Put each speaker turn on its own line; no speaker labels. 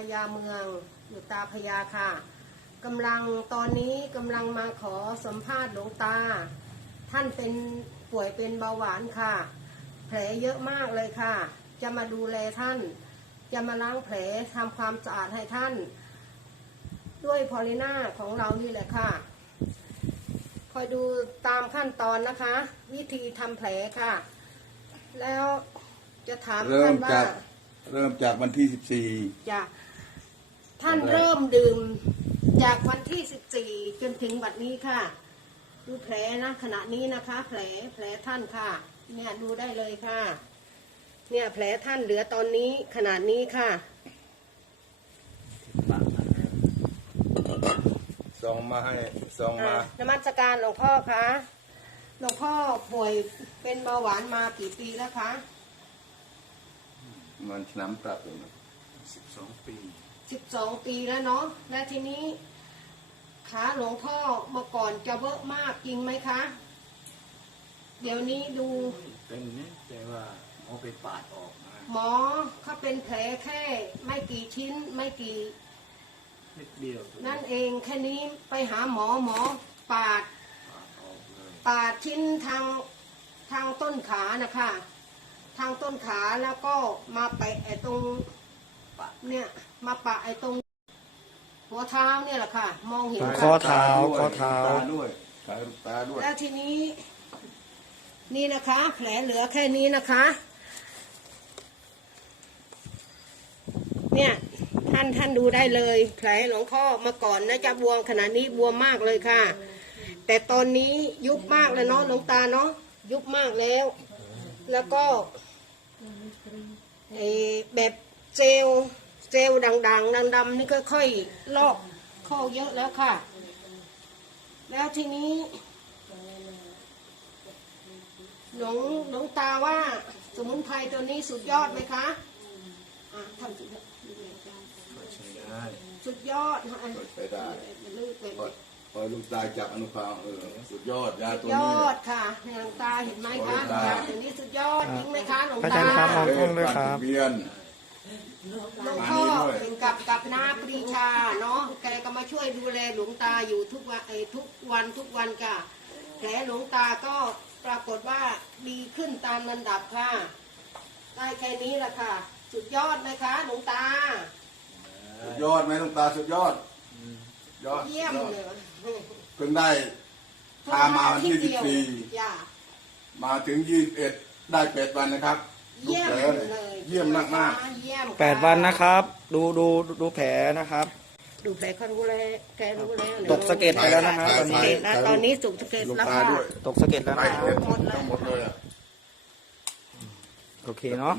พญาเมืองอยู่ตาพญาค่ะกำลังตอนนี้กำลังมาขอสัมภาษณ์หลวงตา ท่านเป็นป่วยเป็นเบาหวานค่ะ แผลเยอะมากเลยค่ะ จะมาดูแลท่าน จะมาล้างแผลทำความสะอาดให้ท่าน ด้วยพอลิน่าของเรานี่แหละค่ะคอยดูตามขั้นตอนนะคะ วิธีทำแผลค่ะ แล้วจะถามท่านว่า
เริ่มจากวันที่สิบสี่
จ้ะท่านเริ่มดื่มจากวันที่สิบสี่จนถึงบัดนี้ค่ะ ดูแผลนะ ขณะนี้นะคะ แผลแผลท่านค่ะเนี่ยดูได้เลยค่ะ เนี่ยแผลท่านเหลือตอนนี้ขนาดนี้ค่ะ
ส่งมาให้ส่งมา
นมัสการหลวงพ่อคะหลวงพ่อป่วยเป็นเบาหวานมากี่ปีแล้วคะ
มันน้ำตับเลยสิบสองปี
สิบสองปีแล้ว เนาะและทีนี้ขาหลวงพ่อมาก่อน จะเวอะมาก จริงไหมคะเดี๋ยวนี้ดู
เป็นนี่แต่ว่าหมอเป็นปาดออกม
าหมอเขาเป็นแผลแค่ไม่กี่ชิ้นไม่กี่นิดเดียวนั่นเองแค่นี้ไปหาหมอหมอปาด ปาดชิ้นทางทางต้นขา นะคะ ทางต้นขาแล้วก็มาไป ไอตรงเนี่ยมาปะไอ้ตรง หัวเท้าเนี่ย แหละค่ะมองเห็น
ข้อเท้าข้อเท้า
ด้วยสาตาด้วย
แล้วทีนี้ นี่นะคะแผลเหลือแค่นี้นะคะ เนี่ย ท่านท่านดูได้เลย แผลหลวงพ่อมาก่อนนะจะบวมขนาดนี้บวมมากเลยค่ะ แต่ตอนนี้ยุบมากเลยเนาะหลวงตาเนาะยุบมากแล้ว แล้วก็แบบเจลเจลด่างๆ ดัำๆนี่ค่อยๆลอกเข้าเยอะแล้วค่ะ แล้วทีนี้หลวงหลวงตาว่า สมุนไพรตัวนี้สุดยอดไหมคะอ่ะทำ
สุดยอดใช่ได้พลูกตาจับอนุภาคเออสุดยอดยาตัวนี้ย
อดค่ะหลวงตาเห็นไหมคะ ตัวนี้สุดยอดจริงไหมคะหลวงตาอาจารย์
ครับขอบคุณ
เลยครับ
หลวงพ่อเองกับกับนาปรีชา เนาะ แกก็มาช่วยดูแลหลวงตาอยู่ทุกวันทุกวันทุกวันค่ะแผลหลวงตาก็ปรากฏว่าดีขึ้นตามลำดับค่ะ ได้แค่นี้แหละค่ะ สุดยอดไหมคะ หลวงตา
สุดยอดไหมหลวงตาสุดยอดยอดเยี่ยมเลยเพิ่งได้พามาที่สิบสี่มาถึงยี่สิบเอ็ดได้แปดวันนะครับ
เยี่ยมเลย
ยี่ยมมากมาก
แป
ดวันนะครับ ดูดูดูแผลนะครับ
ดูแผลเขารู้แล้วแกรู้เล
ยตกสะเก็ดไปแล้วนะครับต
อนนี้ตอนนี้สุกสะเก็ดแล้วค่ะ
ตกสะเก็ดแล้วนะครับโอเคเนาะ